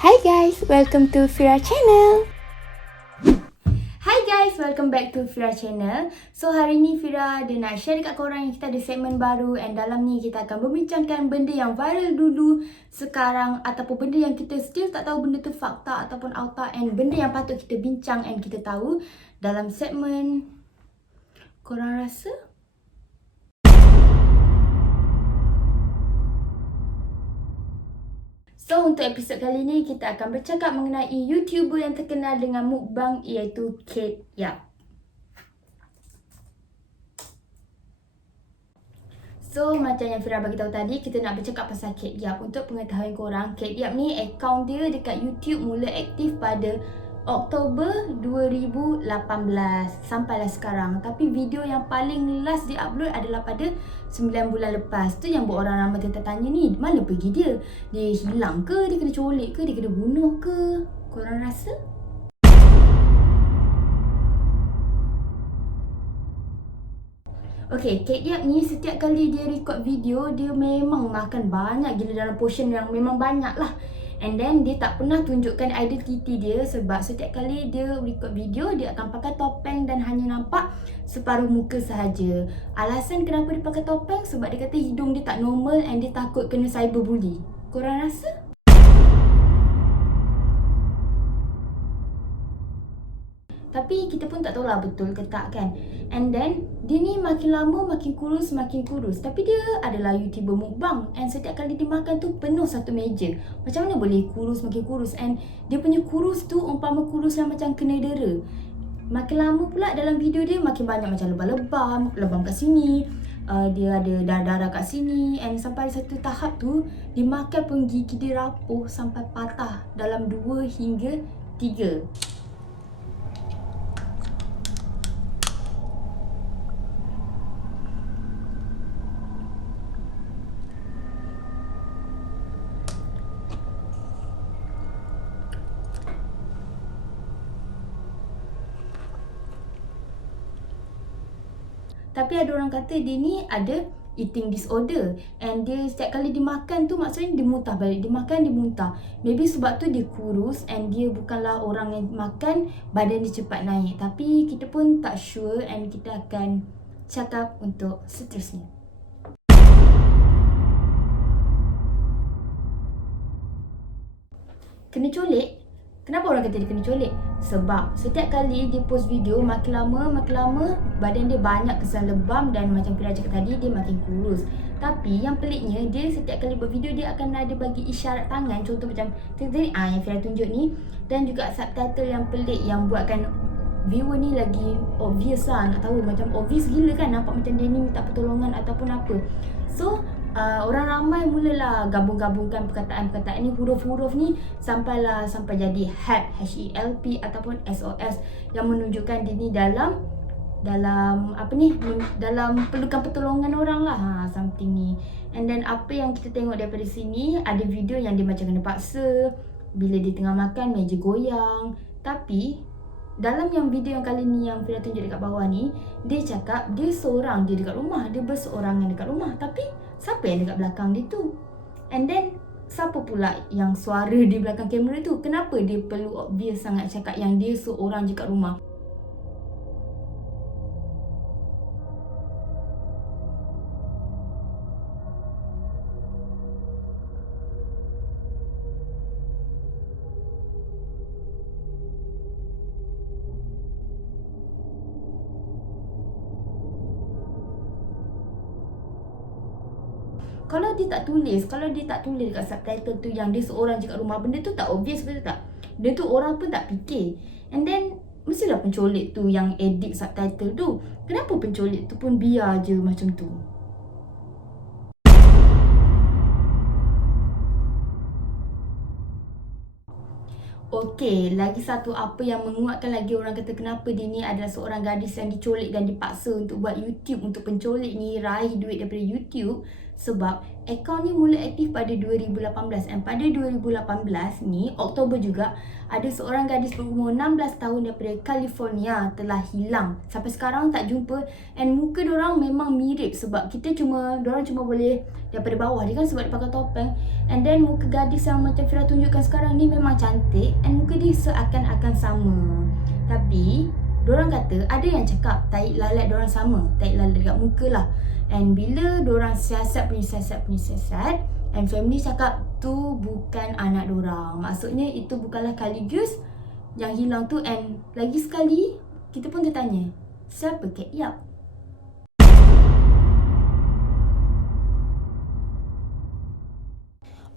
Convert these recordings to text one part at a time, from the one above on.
Hi guys, welcome to Fira Channel. Hi guys, welcome back to Fira Channel. So hari ni Fira dia nak share dekat korang yang kita ada segmen baru, and dalam ni kita akan membincangkan benda yang viral dulu, sekarang, ataupun benda yang kita still tak tahu benda tu fakta ataupun auta, and benda yang patut kita bincang and kita tahu dalam segmen Korang Rasa? So, untuk episod kali ni, kita akan bercakap mengenai YouTuber yang terkenal dengan mukbang, iaitu Kate Yap. So, macam yang Fira bagi tahu tadi, kita nak bercakap pasal Kate Yap. Untuk pengetahuan korang, Kate Yap ni akaun dia dekat YouTube mula aktif pada Oktober 2018 sampailah sekarang. Tapi video yang paling last dia upload adalah pada 9 bulan lepas. Tu yang buat orang ramai tertanya ni, mana pergi dia? Dia hilang ke? Dia kena colik ke? Dia kena bunuh ke? Korang rasa? Okay, Kate Yap ni setiap kali dia record video, dia memang makan banyak gila dalam portion yang memang banyak lah. And then dia tak pernah tunjukkan identiti dia, sebab setiap kali dia record video, dia akan pakai topeng dan hanya nampak separuh muka sahaja. Alasan kenapa dia pakai topeng, sebab dia kata hidung dia tak normal and dia takut kena cyberbully. Korang rasa? Tapi kita pun tak tahulah betul ke tak kan. And then dia ni makin lama makin kurus. Tapi dia adalah YouTuber mukbang, and setiap kali dia makan tu penuh satu meja. Macam mana boleh kurus makin kurus? And dia punya kurus tu umpama kurus yang macam kena dera. Makin lama pula dalam video dia makin banyak macam lebam kat sini, dia ada darah-darah kat sini. And sampai satu tahap tu, dia makan pun gigi dia rapuh sampai patah dalam 2 hingga 3. Tapi ada orang kata dia ni ada eating disorder, and dia setiap kali dia makan tu maksudnya dia muntah balik. Dia makan, dia muntah. Maybe sebab tu dia kurus, and dia bukanlah orang yang makan badan dia cepat naik. Tapi kita pun tak sure, and kita akan cakap untuk seterusnya. Kena colik? Kenapa orang kata dia kena colik? Sebab setiap kali dia post video, makin lama badan dia banyak kesan lebam, dan macam Fira cakap tadi, dia makin kurus. Tapi yang peliknya, dia setiap kali buat video, dia akan ada bagi isyarat tangan. Contoh macam tadi yang Fira tunjuk ni. Dan juga subtitle yang pelik yang buatkan viewer ni lagi obvious lah. Nak tahu macam obvious gila kan, nampak macam dia ni minta pertolongan ataupun apa. So orang ramai mulalah gabung-gabungkan perkataan-perkataan ni, huruf-huruf ni sampai jadi HELP ataupun SOS, yang menunjukkan dia ni dalam perlukan pertolongan orang lah, something ni. And then apa yang kita tengok daripada sini, ada video yang dia macam kena paksa bila dia tengah makan meja goyang. Tapi dalam yang video yang kali ni yang Fira tunjuk dekat bawah ni, dia cakap dia seorang je dekat rumah, dia berseorangan dekat rumah. Tapi siapa yang dekat belakang dia tu? And then siapa pula yang suara di belakang kamera tu? Kenapa dia perlu obvious sangat cakap yang dia seorang je kat rumah? Kalau dia tak tulis dekat subtitle tu yang dia seorang je kat rumah, benda tu tak obvious, betul tak? Benda tu orang pun tak fikir. And then mestilah pencolik tu yang edit subtitle tu. Kenapa pencolik tu pun biar je macam tu? Okey, lagi satu apa yang menguatkan lagi orang kata kenapa dia ni adalah seorang gadis yang dicolik dan dipaksa untuk buat YouTube, untuk pencolik ni raih duit daripada YouTube. Sebab akaun ni mula aktif pada 2018 dan pada 2018 ni, Oktober juga, ada seorang gadis berumur 16 tahun daripada California telah hilang. Sampai sekarang tak jumpa, and muka diorang memang mirip sebab diorang cuma boleh daripada bawah dia kan sebab dia pakai topeng. And then muka gadis yang macam Fira tunjukkan sekarang ni memang cantik and muka dia seakan-akan sama. Tapi diorang kata ada yang cakap tahi lalat diorang sama, tahi lalat dekat muka lah. And bila diorang siasat and family cakap tu bukan anak diorang. Maksudnya itu bukanlah Caliguse yang hilang tu. And lagi sekali kita pun tertanya, siapa Cat Yap?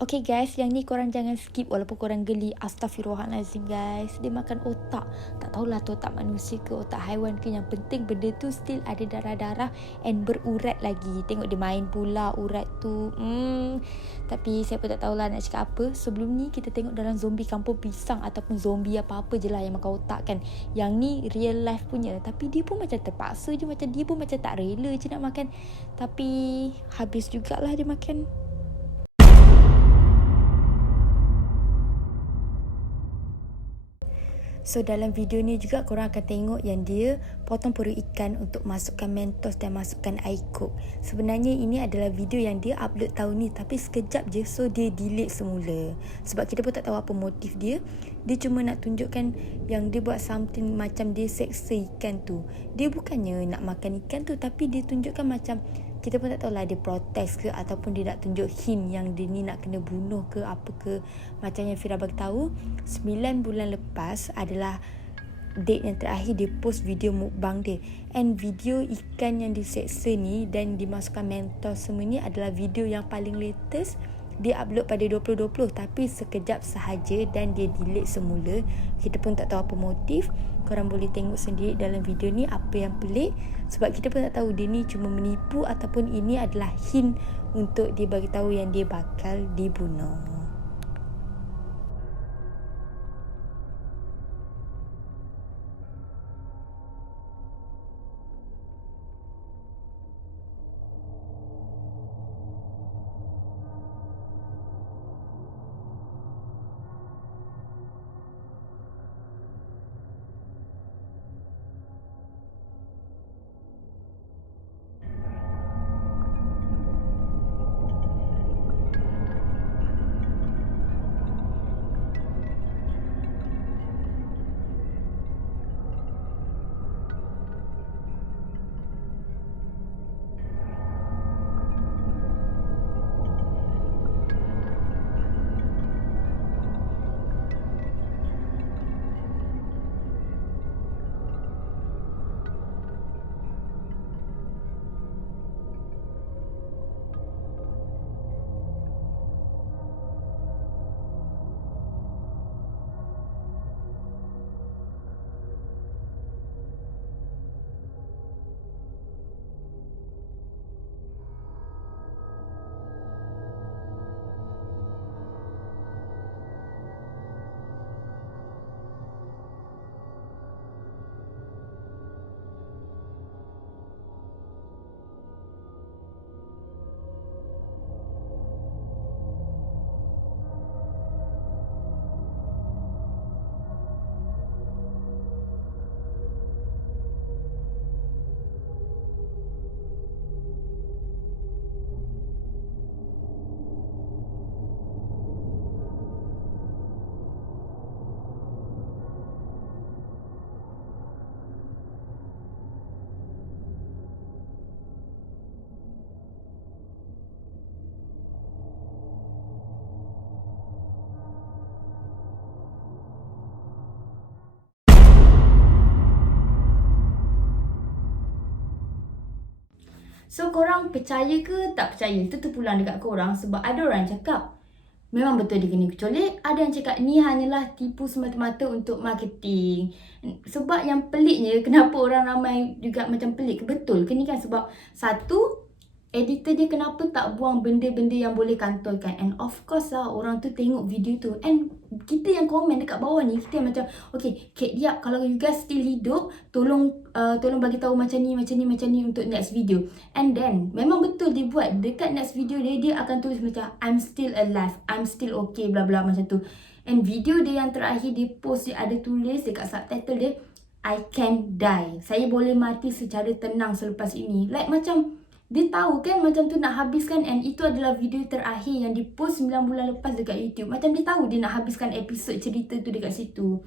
Okay guys, yang ni korang jangan skip walaupun korang geli. Astaghfirullahalazim guys, dia makan otak. Tak tahulah tu otak manusia ke otak haiwan ke, yang penting benda tu still ada darah-darah and berurat lagi. Tengok dia main pula urat tu. Tapi saya pun tak tahulah nak cakap apa. Sebelum ni kita tengok dalam zombie kampung pisang ataupun zombie apa-apa je lah yang makan otak kan. Yang ni real life punya, tapi dia pun macam terpaksa je, macam dia pun macam tak rela je nak makan. Tapi habis jugalah dia makan. So dalam video ni juga korang akan tengok yang dia potong perut ikan untuk masukkan Mentos dan masukkan air coke. Sebenarnya ini adalah video yang dia upload tahun ni, tapi sekejap je so dia delete semula. Sebab kita pun tak tahu apa motif dia. Dia cuma nak tunjukkan yang dia buat something macam dia seksa ikan tu. Dia bukannya nak makan ikan tu, tapi dia tunjukkan macam kita pun tak tahulah dia protes ke ataupun dia nak tunjuk hint yang dia ni nak kena bunuh ke apa ke. Macam yang Fira bagi tahu, 9 bulan lepas adalah date yang terakhir dia post video mukbang dia. And video ikan yang diseksa ni dan dimasukkan Mentos semua ni adalah video yang paling latest. Dia upload pada 2020, tapi sekejap sahaja dan dia delete semula. Kita pun tak tahu apa motif. Korang boleh tengok sendiri dalam video ni apa yang pelik. Sebab kita pun tak tahu dia ni cuma menipu ataupun ini adalah hint untuk dia bagi tahu yang dia bakal dibunuh. So korang percaya ke tak percaya, itu terpulang dekat korang. Sebab ada orang cakap memang betul dia kena kecolik. Ada yang cakap ni hanyalah tipu semata-mata untuk marketing. Sebab yang peliknya, kenapa orang ramai juga macam pelik, betul ke ni kan? Sebab satu, editor dia kenapa tak buang benda-benda yang boleh kantolkan. And of course lah, orang tu tengok video tu, and kita yang komen dekat bawah ni, kita yang macam, okay, Kek Diap, kalau you guys still hidup, tolong bagi tahu macam ni untuk next video. And then memang betul dia buat dekat next video dia akan tulis macam I'm still alive, I'm still okay, bla bla macam tu. And video dia yang terakhir dia post, dia ada tulis dekat subtitle dia, I can die, saya boleh mati secara tenang selepas ini. Like macam dia tahu kan macam tu nak habiskan, and itu adalah video terakhir yang dipost 9 bulan lepas dekat YouTube. Macam dia tahu dia nak habiskan episod cerita tu dekat situ.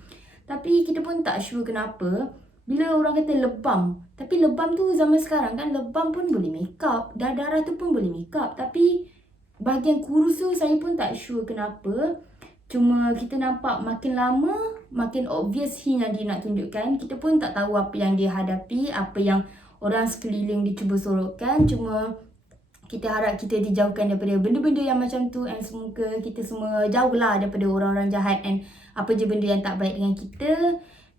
Tapi kita pun tak sure kenapa bila orang kata lebam. Tapi lebam tu zaman sekarang kan, lebam pun boleh make up, darah tu pun boleh make up. Tapi bahagian kurus tu saya pun tak sure kenapa. Cuma kita nampak makin lama makin obvious he yang dia nak tunjukkan. Kita pun tak tahu apa yang dia hadapi, apa yang orang sekeliling dia cuba sorokkan. Cuma kita harap kita dijauhkan daripada benda-benda yang macam tu, and semoga kita semua jauhlah daripada orang-orang jahat and apa je benda yang tak baik dengan kita.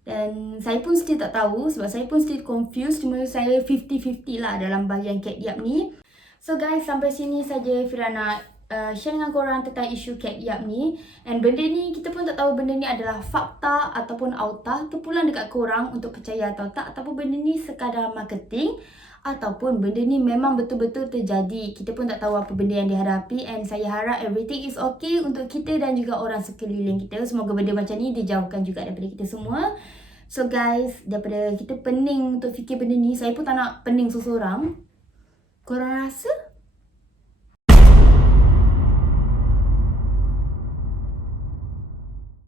Dan saya pun still tak tahu sebab saya pun still confused. Cuma saya 50-50 lah dalam bahagian Kek Diap ni. So guys, sampai sini saja Fira nak share dengan korang tentang isu Kek Diap ni. And benda ni kita pun tak tahu benda ni adalah fakta ataupun auta. Terpulang dekat korang untuk percaya atau tak, ataupun benda ni sekadar marketing, ataupun benda ni memang betul-betul terjadi. Kita pun tak tahu apa benda yang dihadapi, and saya harap everything is okay untuk kita dan juga orang sekeliling kita. Semoga benda macam ni dijauhkan juga daripada kita semua. So guys, daripada kita pening untuk fikir benda ni, saya pun tak nak pening seseorang. Korang rasa?